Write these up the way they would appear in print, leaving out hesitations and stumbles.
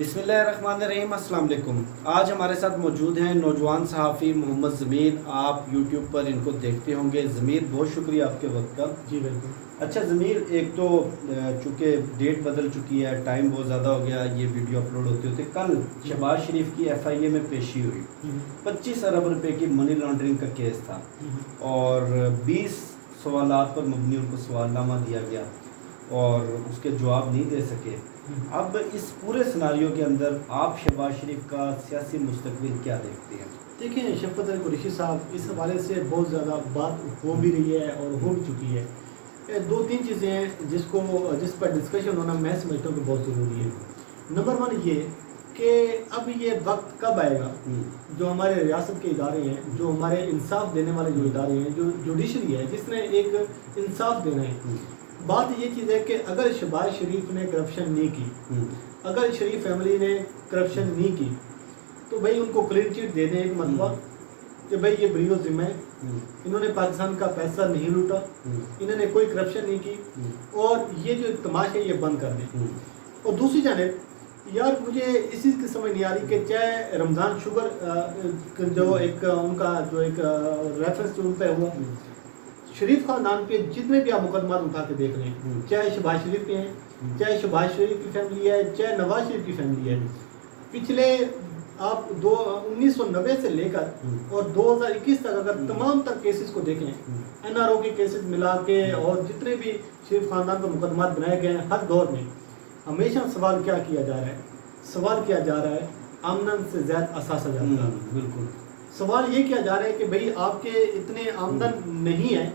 बिस्मिल्लाहिर्रहमानिर्रहीम। अस्सलाम वालेकुम। आज हमारे साथ मौजूद हैं नौजवान सहाफ़ी मोहम्मद ज़मीर। आप यूट्यूब पर इनको देखते होंगे। ज़मीर, बहुत शुक्रिया आपके वक्त का। जी बिल्कुल। अच्छा ज़मीर, एक तो चूँकि डेट बदल चुकी है, टाइम बहुत ज़्यादा हो गया, ये वीडियो अपलोड होते होते कल शहबाज शरीफ की FIA में पेशी हुई। 25 अरब रुपए की मनी लॉन्ड्रिंग का केस था और 20 सवालात पर मबनी उनको सवालनामा दिया गया और उसके जवाब नहीं दे सके। अब इस पूरे सिनारियो के अंदर आप शहबाज शरीफ का सियासी मुस्तकबिल क्या देखते हैं? देखिए शफ़क़त अली कुरैशी साहब, इस हवाले से बहुत ज़्यादा बात हो भी रही है और हो भी चुकी है। दो तीन चीज़ें हैं जिस पर डिस्कशन होना मैं समझता हूँ कि बहुत ज़रूरी है। नंबर 1 ये कि अब ये वक्त कब आएगा जो हमारे रियासत के इदारे हैं, जो हमारे इंसाफ देने वाले जो इदारे हैं, जो जुडिशरी है जिसने एक इंसाफ देना है। बात ये चीज़ है कि अगर शहबाज शरीफ ने करप्शन नहीं की, अगर शरीफ फैमिली ने करप्शन नहीं की, तो भाई उनको क्लीन चिट दे दें एक मरतबा कि भाई ये बरीओ ज़िम्मा है, इन्होंने पाकिस्तान का पैसा नहीं लूटा, इन्होंने कोई करप्शन नहीं की और ये जो तमाशा है ये बंद कर दें। और दूसरी जानिब यार मुझे इस चीज़ की समझ नहीं आ रही कि चाहे रमज़ान शुगर जो एक उनका जो एक रेफरेंस उन पर हुआ, शरीफ खानदान पे जितने भी आप मुकदमात उठा के देख रहे हैं, चाहे शहबाज शरीफ के हैं, चाहे शहबाज शरीफ की फैमिली है, चाहे नवाज शरीफ की फैमिली है, पिछले आप 1990 से लेकर और 2021 तक अगर तमाम तर केसेस को देखें, NRO के केसेस मिला के और जितने भी शरीफ खानदान पर मुकदमात बनाए गए हैं, हर दौर में हमेशा सवाल क्या किया जा रहा है? सवाल किया जा रहा है आमदन से ज़्यादा असासा जात का। बिल्कुल। सवाल ये किया जा रहा है कि भाई आपके इतने आमदन नहीं है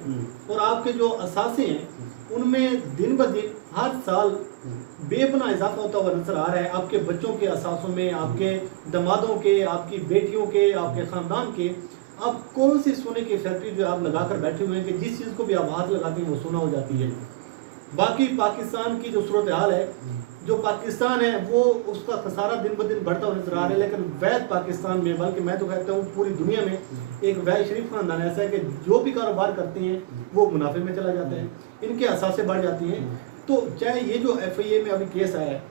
और आपके जो असासे हैं उनमें दिन ब दिन हर साल बेपनाह इजाफा होता हुआ नजर आ रहा है। आपके बच्चों के असासों में, आपके दमादों के, आपकी बेटियों के, आपके ख़ानदान के, आप कौन सी सोने की फैक्ट्री जो आप लगा कर बैठे हुए हैं कि जिस चीज़ को भी आप हाथ लगाते हैं वो सोना हो जाती है। बाकी पाकिस्तान की जो सूरत हाल है, जो पाकिस्तान है वो उसका खसारा दिन ब दिन बढ़ता हुआ नजर आ रहा है। लेकिन वैध पाकिस्तान में, बल्कि मैं तो कहता हूँ पूरी दुनिया में एक वैध शरीफ खानदान ऐसा है कि जो भी कारोबार करते हैं वो मुनाफे में चला जाता है, इनके असासे बढ़ जाती हैं। तो चाहे ये जो FIA में अभी केस आया है,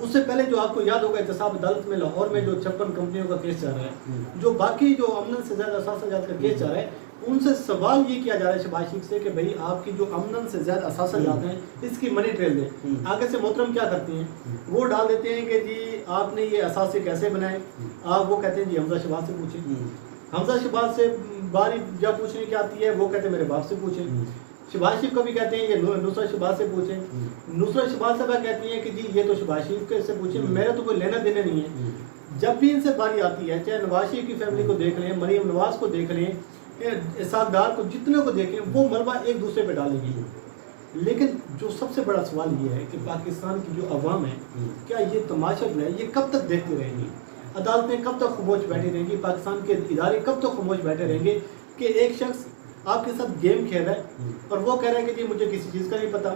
उससे पहले जो आपको याद होगा एहतसाब अदालत में लाहौर में जो 56 कंपनियों का केस चल रहा है, जो बाकी जो आमदन से ज़्यादा असासा जात का केस चल रहा है, उनसे सवाल ये किया जा रहा है शहबाज शरीफ से कि भाई आपकी जो आमदन से ज़्यादा असासा जाते हैं इसकी मनी ट्रेल दें। आगे से मोहतरम क्या करती हैं, वो डाल देते हैं कि जी आपने ये असासे कैसे बनाए। आप वो कहते हैं जी हमजा शहबाज से पूछें। हमजा शहबाज से बारी जब पूछने की आती है वो कहते हैं मेरे बाप से पूछें। शहबाज शरीफ कभी कहते हैं ये नुसरत शहबाज से पूछें। नुसरत शहबाज साहबा कहती हैं कि जी ये तो शहबाज शरीफ से पूछें, मेरा तो कोई लेना देना नहीं है। जब भी इनसे बारी आती है, चाहे नवाज शरीफ की फैमिली को देख लें, मरीम नवाज को देख लें, इसाकदार को, जितने को देखें, वो मलबा एक दूसरे पे डालेंगे। लेकिन जो सबसे बड़ा सवाल ये है कि पाकिस्तान की जो अवाम है, क्या ये तमाशा जो है ये कब तक देखते रहेंगी? अदालतें कब तक खामोश बैठी रहेंगी? पाकिस्तान के इदारे कब तक खामोश बैठे रहेंगे कि एक शख्स आपके साथ गेम खेल रहा है और वो कह रहा है कि जी मुझे किसी चीज़ का नहीं पता,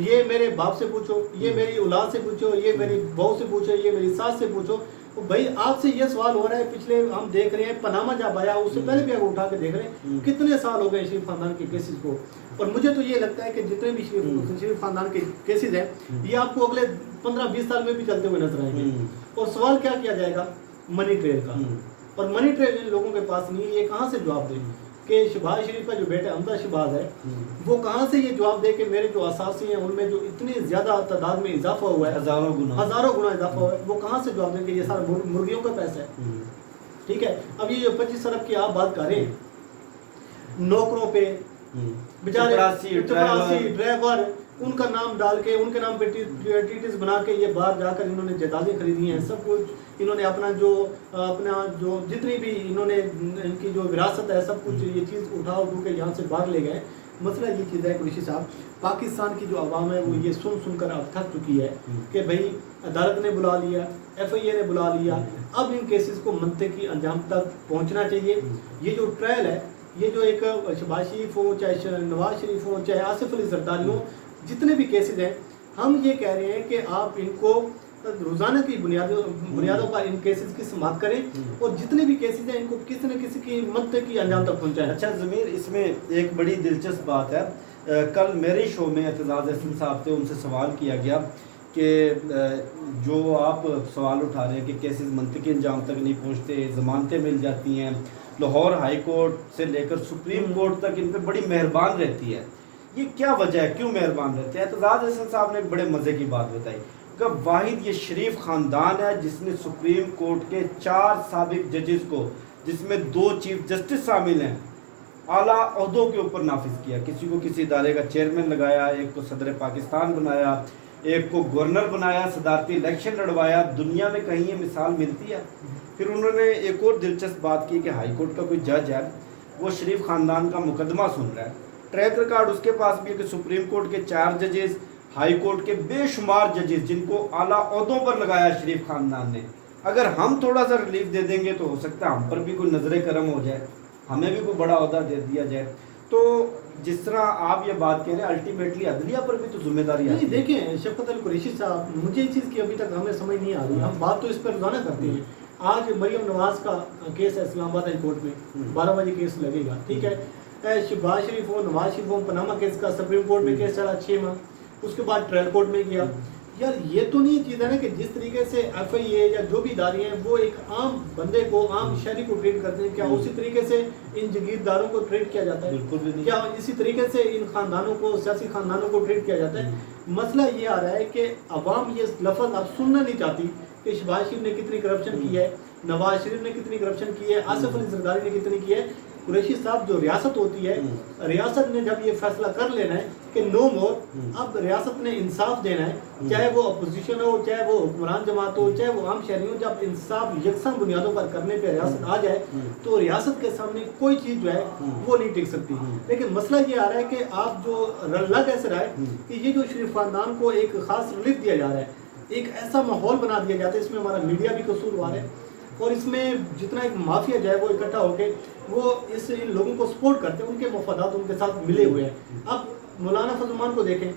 ये मेरे बाप से पूछो, ये मेरी औलाद से पूछो, ये मेरी बहू से पूछो, ये मेरी सास से पूछो। तो भाई आपसे ये सवाल हो रहा है, पिछले हम देख रहे हैं पनामा जब आया उससे पहले भी आप उठा के देख रहे हैं कितने साल हो गए शरीफ खानदान के केसेस को। और मुझे तो ये लगता है कि जितने भी शरीफ खानदान के केसेस हैं ये आपको अगले 15-20 साल में भी चलते हुए नजर आएंगे। और सवाल क्या किया जाएगा? मनी ट्रेल का। और मनी ट्रेल इन लोगों के पास नहीं है, ये कहाँ से जवाब देंगे कि शहबाज शरीफ का जो बेटा हमजा शहबाज है वो कहाँ से ये जवाब दे कि मेरे जो असासी हैं उनमें जो इतनी ज़्यादा तादाद में इजाफा हुआ है, हज़ारों गुना इजाफा हुआ है, वो कहाँ से जवाब देंगे? ये सारा मुर्गियों का पैसा है। ठीक है, अब ये जो 25 अरब की आप बात कर रहे हैं, नौकरों पे बेचारे ड्राइवर उनका नाम डाल के उनके नाम पे टीटीस बना के ये बाहर जाकर इन्होंने जायदादें खरीदी हैं, सब कुछ इन्होंने अपना जो जितनी भी इन्होंने इनकी जो विरासत है सब कुछ ये चीज़ उठा के यहाँ से बाहर ले गए। मसला ये चीज़ है कुरैशी साहब, पाकिस्तान की जो आवाम है वो ये सुनकर अब थक चुकी है कि भाई अदालत ने बुला लिया, FIA ने बुला लिया, अब इन केसेस को मंतकी अंजाम तक पहुँचना चाहिए। ये जो ट्रायल है, ये जो एक शहबाज शरीफ हो, चाहे नवाज शरीफ हो, चाहे आसिफ अली जरदारी हो, जितने भी केसेस हैं, हम ये कह रहे हैं कि आप इनको रोज़ाना की बुनियादों पर इन केसेस की समाप्त करें और जितने भी केसेस हैं इनको किसी न किसी की मदद की अंजाम तक पहुँचाएं। अच्छा ज़मीर, इसमें एक बड़ी दिलचस्प बात है, कल मेरे शो में एतजाज़ अहसन साहब थे, उनसे सवाल किया गया کہ جو آپ سوال اٹھا رہے ہیں کہ کیسز منطقی انجام تک نہیں پہنچتے، ضمانتیں مل جاتی ہیں، لاہور ہائی کورٹ سے لے کر سپریم کورٹ تک ان پہ بڑی مہربان رہتی ہے، یہ کیا وجہ ہے، کیوں مہربان رہتے ہیں؟ اعتزاز احسن صاحب نے ایک بڑے مزے کی بات بتائی کہ واحد یہ شریف خاندان ہے جس نے سپریم کورٹ کے 4 سابق ججز کو، جس میں 2 چیف جسٹس شامل ہیں، اعلیٰ عہدوں کے اوپر نافذ کیا. کسی کو کسی ادارے کا چیئرمین لگایا، ایک کو صدر پاکستان بنایا، ایک کو گورنر بنایا، صدارتی الیکشن لڑوایا. دنیا میں کہیں یہ مثال ملتی ہے؟ پھر انہوں نے ایک اور دلچسپ بات کی کہ ہائی کورٹ کا کوئی جج ہے، وہ شریف خاندان کا مقدمہ سن رہا ہے، ٹریک ریکارڈ اس کے پاس بھی ہے کہ سپریم کورٹ کے 4 ججز، ہائی کورٹ کے بے شمار ججز جن کو اعلیٰ عہدوں پر لگایا شریف خاندان نے، اگر ہم تھوڑا سا ریلیف دے دیں گے تو ہو سکتا ہے ہم پر بھی کوئی نظر کرم ہو جائے، ہمیں بھی کوئی بڑا عہدہ دے دیا جائے. تو جس طرح آپ یہ بات کہہ رہے ہیں الٹیمیٹلی عدلیہ پر بھی تو ذمہ داری آتی ہے. دیکھیں شفقت علی قریشی صاحب، مجھے یہ چیز کی ابھی تک ہمیں سمجھ نہیں آ رہی. ہم بات تو اس پر روزانہ کرتے ہیں. آج مریم نواز کا کیس ہے اسلام آباد ہائی کورٹ میں، 12 بجے کیس لگے گا، ٹھیک ہے. شہباز شریف ہو، نواز شریف ہو، پناما کیس کا سپریم کورٹ میں کیس چلا 6 ماہ، اس کے بعد ٹرائل کورٹ میں گیا. یار یہ تو نہیں چیز ہے نا کہ جس طریقے سے ایف آئی اے یا جو بھی ادارے ہیں وہ ایک عام بندے کو، عام شہری کو ٹریٹ کرتے ہیں، کیا اسی طریقے سے ان جگیرداروں کو ٹریٹ کیا جاتا ہے؟ بالکل بھی نہیں. کیا اسی طریقے سے ان خاندانوں کو، سیاسی خاندانوں کو ٹریٹ کیا جاتا ہے؟ مسئلہ یہ آ رہا ہے کہ عوام یہ لفظ اب سننا نہیں چاہتی کہ شہباز شریف نے کتنی کرپشن کی ہے، نواز شریف نے کتنی کرپشن کی ہے، آصف علی زرداری نے کتنی کی ہے. قریشی صاحب جو ریاست ہوتی ہے، ریاست نے جب یہ فیصلہ کر لینا ہے کہ نو مور، اب ریاست نے انصاف دینا ہے، چاہے وہ اپوزیشن ہو، چاہے وہ حکمران جماعت ہو، چاہے وہ عام شہری ہو. جب انصاف یکساں بنیادوں پر کرنے پہ ریاست آ جائے تو ریاست کے سامنے کوئی چیز جو ہے وہ نہیں ٹک سکتی. لیکن مسئلہ یہ آ رہا ہے کہ آپ جو اللہ کیسے رہا ہے کہ یہ جو شریف خاندان کو ایک خاص ریلیف دیا جا رہا ہے، ایک ایسا ماحول بنا دیا جاتا ہے، اس میں ہمارا میڈیا بھی قصوروار ہے، اور اس میں جتنا ایک مافیا جو ہے وہ اکٹھا ہو کے وہ ان لوگوں کو سپورٹ کرتے ہیں، ان کے مفادات ان کے ساتھ ملے ہوئے ہیں. اب مولانا فضل الرحمان کو دیکھیں،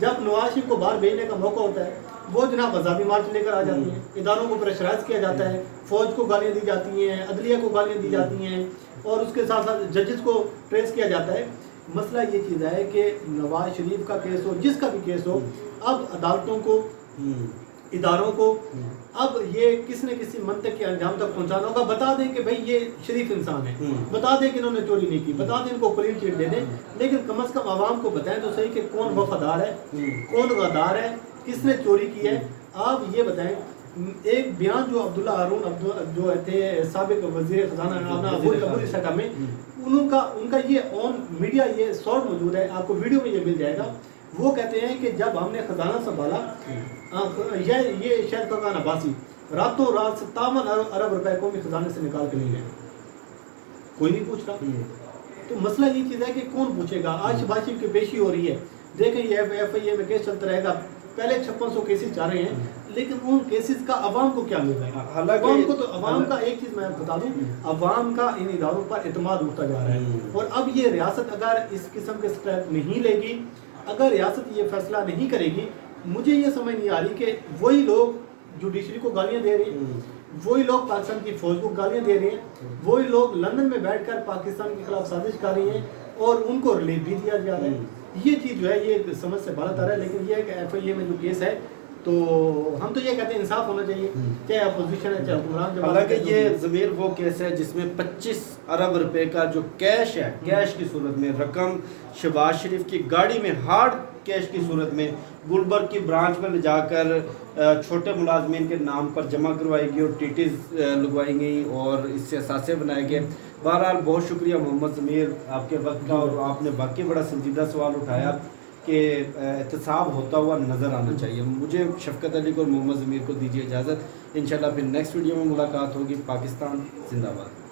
جب نواز شریف کو باہر بھیجنے کا موقع ہوتا ہے وہ جناب آزادی مارچ لے کر آ جاتی ہیں، اداروں کو پریشرائز کیا جاتا ہے، فوج کو گالیاں دی جاتی ہیں، عدلیہ کو گالیاں دی جاتی ہیں، اور اس کے ساتھ ساتھ ججز کو ٹریس کیا جاتا ہے. مسئلہ یہ چیز ہے کہ نواز شریف کا کیس ہو، جس کا بھی کیس ہو، اب عدالتوں کو، اداروں کو اب یہ کس نے کسی منطق کے انجام تک پہنچانا ہوگا. بتا دیں کہ بھائی یہ شریف انسان ہے، بتا دیں کہ انہوں نے چوری نہیں کی، بتا دیں ان کو کلین چیٹ دے دیں، لیکن کم از کم عوام کو بتائیں تو صحیح کہ کون وفادار ہے، کون غدار ہے، کس نے چوری کی ہے. آپ یہ بتائیں، ایک بیان جو عبداللہ ہارون جو تھے سابق وزیر خزانہ عبوری سٹا میں، ان کا یہ آن میڈیا یہ شارٹ موجود ہے، آپ کو ویڈیو میں یہ مل جائے گا. وہ کہتے ہیں کہ جب ہم نے خزانہ سنبھالا، یہ شہد خزانہ عباسی راتوں رات 57 ارب روپے قومی خزانے سے نکال کے لے گئے، کوئی نہیں پوچھ رہا. تو مسئلہ یہ چیز ہے کہ کون پوچھے گا. آج شہباز شریف کی پیشی ہو رہی ہے، دیکھیں یہ ایف آئی اے میں کیس چلتا رہے گا. پہلے 5600 کیسز جا رہے ہیں، لیکن ان کیسز کا عوام کو کیا مل رہا ہے؟ عوام کو تو، عوام کا ایک چیز میں بتا دوں، عوام کا ان اداروں پر اعتماد اٹھتا جا رہا ہے. اور اب یہ ریاست اگر اس قسم کے اسٹیپ نہیں لے گی، اگر ریاست یہ فیصلہ نہیں کرے گی، مجھے یہ سمجھ نہیں آ رہی کہ وہی لوگ جوڈیشری کو گالیاں دے رہے ہیں، وہی لوگ پاکستان کی فوج کو گالیاں دے رہے ہیں، وہی لوگ لندن میں بیٹھ کر پاکستان کے خلاف سازش کر رہی ہیں اور ان کو ریلیف بھی دیا جا رہا ہے. یہ چیز جو ہے یہ سمجھ سے باہر آ رہا ہے. لیکن یہ ہے کہ ایف آئی اے میں جو کیس ہے تو ہم تو یہ کہتے ہیں انصاف ہونا چاہیے، چاہے اپوزیشن ہے چاہے حکمران. حالانکہ یہ ضمیر وہ کیس ہے جس میں 25 ارب روپے کا جو کیش ہے، کیش کی صورت میں رقم شہباز شریف کی گاڑی میں ہارڈ کیش کی صورت میں گلبرگ کی برانچ میں لے جا کر چھوٹے ملازمین کے نام پر جمع کروائی گئی اور ٹیٹیز لگوائی گئی اور اس سے اثاثے بنائے گئے. بہرحال بہت شکریہ محمد ضمیر آپ کے وقت کا، اور آپ نے باقی بڑا سنجیدہ سوال اٹھایا کہ احتساب ہوتا ہوا نظر آنا چاہیے. مجھے شفقت علی کو اور محمد ضمیر کو دیجیے اجازت، انشاءاللہ پھر نیکسٹ ویڈیو میں ملاقات ہوگی. پاکستان زندہ باد.